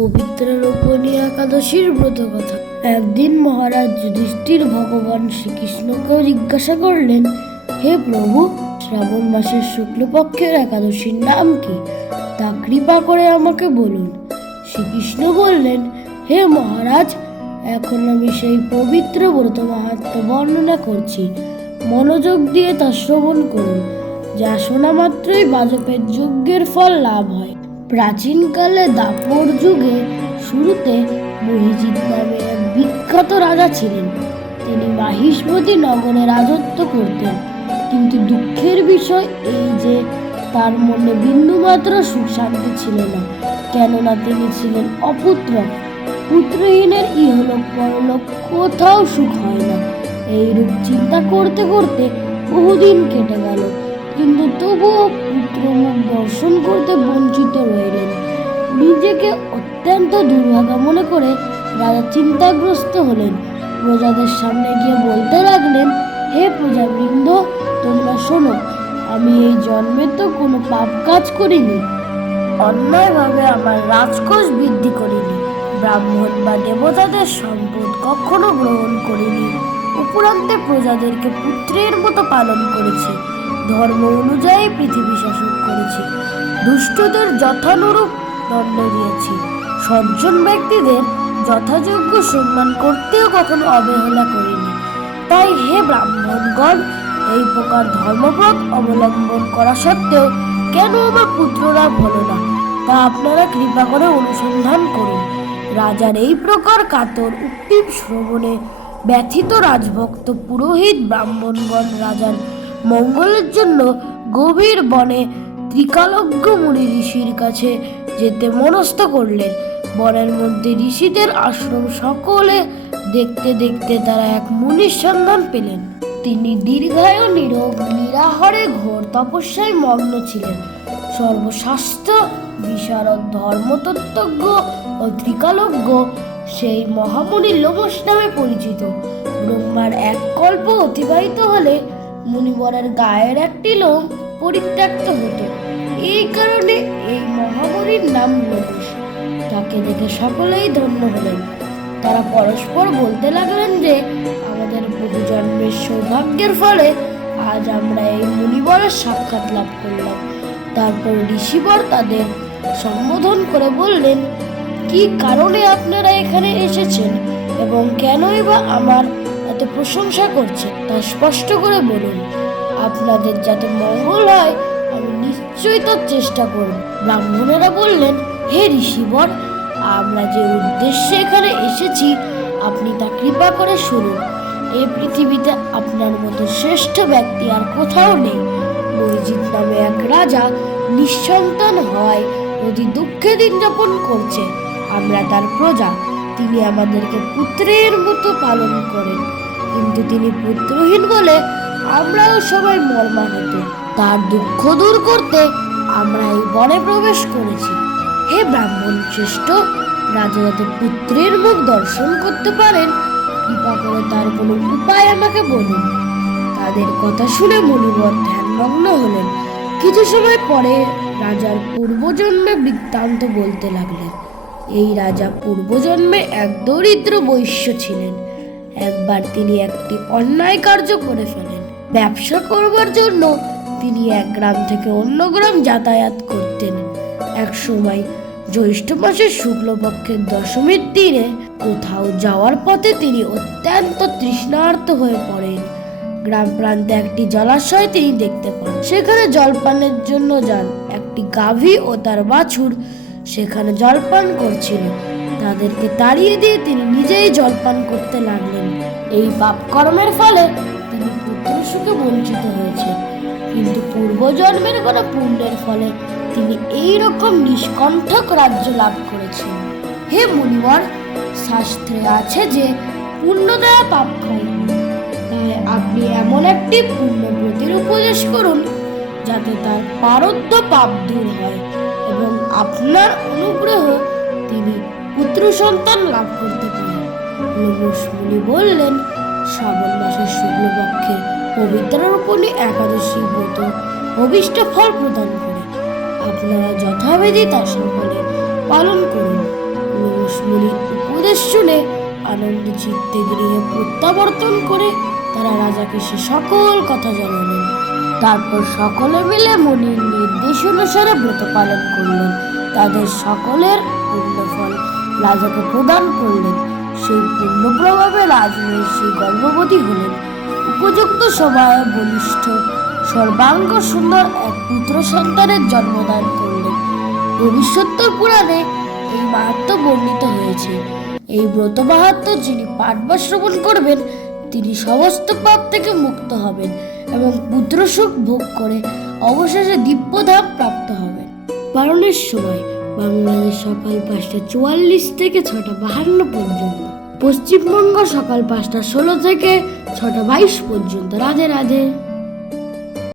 পবিত্র রোপণী একাদশীর ব্রত কথা। একদিন মহারাজ যুধিষ্ঠির ভগবান শ্রীকৃষ্ণকেও জিজ্ঞাসা করলেন, হে প্রভু, শ্রাবণ মাসের শুক্লপক্ষের একাদশীর নাম কি? তা কৃপা করে আমাকে বলুন। শ্রীকৃষ্ণ বললেন, হে মহারাজ, এখন আমি সেই পবিত্র ব্রত মাহাত্ম্য বর্ণনা করছি। মনোযোগ দিয়ে তা শ্রবণ করুন, যা শোনা মাত্রই বাজপেয় যজ্ঞের ফল লাভ হয়। প্রাচীনকালে দাপর যুগে শুরুতে মহিজিৎ নামে এক বিখ্যাত রাজা ছিলেন। তিনি মাহিষ্মতি নগরে রাজত্ব করতেন। কিন্তু দুঃখের বিষয় এই যে তার মনে বিন্দুমাত্র সুখ শান্তি ছিল না, কেননা তিনি ছিলেন অপুত্রক। পুত্রহীনের ইহলোক পরলোক কোথাও সুখ হয় না। এইরূপ চিন্তা করতে করতে বহুদিন কেটে গেল, কিন্তু তবুও পুত্রমুখ দর্শন করতে বঞ্চিত রইলেন। নিজেকে অত্যন্ত দুর্ভাগা মনে করে রাজা চিন্তাগ্রস্ত হলেন। প্রজাদের সামনে গিয়ে বলতে লাগলেন, হে প্রজাবৃন্দ, তোমরা শোনো, আমি এই জন্মে তো কোনো পাপ কাজ করিনি, অন্যায়ভাবে আমার রাজকোষ বৃদ্ধি করিনি, ব্রাহ্মণ বা দেবতাদের সম্পদ কখনো গ্রহণ করিনি, উপরান্তে প্রজাদেরকে পুত্রের মতো পালন করেছি, ধর্ম অনুযায়ী পৃথিবী শাসন করেছি, দুষ্টদের যথানুরূপ দণ্ড দিয়েছি, সজ্জন ব্যক্তিদের যথাযোগ্য সম্মান করতেও কখনো অবহেলা করিনি। তাই হে ব্রাহ্মণগণ, এই প্রকার ধর্মপথ অবলম্বন করা সত্ত্বেও কেন আমার পুত্ররা হলো না, তা আপনারা কৃপা করে অনুসন্ধান করুন। রাজার এই প্রকার কাতর উক্তি শ্রবণে ব্যথিত রাজভক্ত পুরোহিত ব্রাহ্মণগণ রাজার মঙ্গলের জন্য গভীর বনে ত্রিকালজ্ঞ মুনি ঋষির কাছে যেতে মনস্থ করলেন। বনের মধ্যে ঋষিদের আশ্রম সকলে দেখতে দেখতে তারা এক মুনির সন্ধান পেলেন। তিনি দীর্ঘায়ু, নীরব, নিরাহারে ঘোর তপস্যায় মগ্ন ছিলেন। সর্বশাস্ত্র বিশারদ, ধর্মতত্ত্বজ্ঞ ও ত্রিকালজ্ঞ সেই মহামুনি লোমশ নামে পরিচিত। ব্রহ্মার এক কল্প অতিবাহিত হলে মুনিবরের গায়ের একটি লোম পরিত্যক্ত হতো। এই কারণে এই মহামুনির নাম লোমশ। তাকে দেখে সকলেই ধন্য হলেন। তারা পরস্পর বলতে লাগলেন যে আমাদের বহু জন্মের সৌভাগ্যের ফলে আজ আমরা এই মুনিবরের সাক্ষাৎ লাভ করলাম। তারপর ঋষিবর তাদের সম্বোধন করে বললেন, কি কারণে আপনারা এখানে এসেছেন এবং কেনই বা আমার এত প্রশংসা করছেন, তা স্পষ্ট করে বলুন। আপনাদের যাতে মঙ্গল হয় আমি নিশ্চয়ই তার চেষ্টা করব। ব্রাহ্মণেরা বললেন, হে ঋষিবর, আমরা যে উদ্দেশ্যে এখানে এসেছি আপনি তা কৃপা করে শুনুন। এই পৃথিবীতে আপনার মতো শ্রেষ্ঠ ব্যক্তি আর কোথাও নেই। মহিজিৎ নামে এক রাজা নিঃসন্তান হয় অতি দুঃখে দিন যাপন করছে। আমরা তার প্রজা। তিনি আমাদেরকে পুত্রের মতো পালন করেন, কিন্তু তিনি পুত্রহীন বলে আমরাও সবাই মর্মাহত। তার দুঃখ দূর করতে আমরা এই বনে প্রবেশ করেছি। হে ব্রাহ্মণ শ্রেষ্ঠ, রাজা যাতে পুত্রের মুখ দর্শন করতে পারেন, কৃপা করে তার কোনো উপায় আমাকে বলুন। তাদের কথা শুনে মুনিবর ধ্যানমগ্ন হলেন। কিছু সময় পরে রাজার পূর্বজন্মে বৃত্তান্ত বলতে লাগলেন। এই রাজা পূর্বজন্মে এক দরিদ্র বৈশ্য ছিলেন। একবার তিনি একটি অন্যায় কার্য করে ফেলেন। ব্যবসা করবার জন্য তিনি এক গ্রাম থেকে অন্য গ্রাম যাতায়াত করতেন। এক সময় জ্যৈষ্ঠ মাসের শুক্লপক্ষের দশমীর দিনে কোথাও যাওয়ার পথে তিনি অত্যন্ত তৃষ্ণার্ত হয়ে পড়েন। গ্রাম প্রান্তে একটি জলাশয় তিনি দেখতে পান। সেখানে জলপানের জন্য যান। একটি গাভী ও তার বাছুর সেখানে জলপান করছিল। তাদেরকে তাড়িয়ে দিয়ে তিনি নিজেই জলপান করতে লাগলেন। এই পাপ কর্মের ফলে তিনি পুত্র সুখে বঞ্চিত হয়েছেন, কিন্তু পূর্বজন্মের কোনো পুণ্যের ফলে তিনি এই রকম নিষ্কণ্ঠক রাজ্য লাভ করেছেন। হে মুনিবর, শাস্ত্রে আছে যে পুণ্য দ্বারা পাপ ক্ষয় হয়। তাই আপনি এমন একটি পুণ্যব্রতের উপদেশ করুন যাতে তার পারদ্ধ পাপ দূর হয় এবং আপনার অনুগ্রহ তিনি পুত্র সন্তান লাভ করতে পারেন। লোমশ মুনি বললেন, শ্রাবণ মাসের শুক্লপক্ষের পবিত্র রোপণী একাদশী ব্রত অভীষ্ট ফল প্রদান করে। আপনারা যথাবিধি তা সকলে পালন করুন। আনন্দ চিত্তে গৃহে প্রত্যাবর্তন করে তারা রাজাকে সে সকল কথা জানালেন। তারপর সকলে মিলে মুনির নির্দেশ অনুসারে ব্রত পালন করলেন। তাদের সকলের পুণ্যফল রাজাকে প্রদান করলেন। সেই পুণ্য প্রভাবে রাজমহিষী গর্ভবতী হলেন। উপযুক্ত সময়ে বলিষ্ঠ সর্বাঙ্গ সুন্দর এক পুত্র সন্তানের জন্মদান করলেন। ভবিষ্যোত্তর পুরাণে এই মাহাত্ম্য বর্ণিত হয়েছে। এই ব্রত মাহাত্ম্য যিনি পাঠ বা শ্রবণ করবেন তিনি সমস্ত পাপ থেকে মুক্ত হবেন এবং পুত্র সুখ ভোগ করে অবশেষে দিব্যধাম প্রাপ্ত হবেন। পালনের সময় বাংলাদেশ সকাল 5:44 থেকে 6:52 পর্যন্ত, পশ্চিমবঙ্গ সকাল 5:16 থেকে 6:22 পর্যন্ত। রাধে রাধে।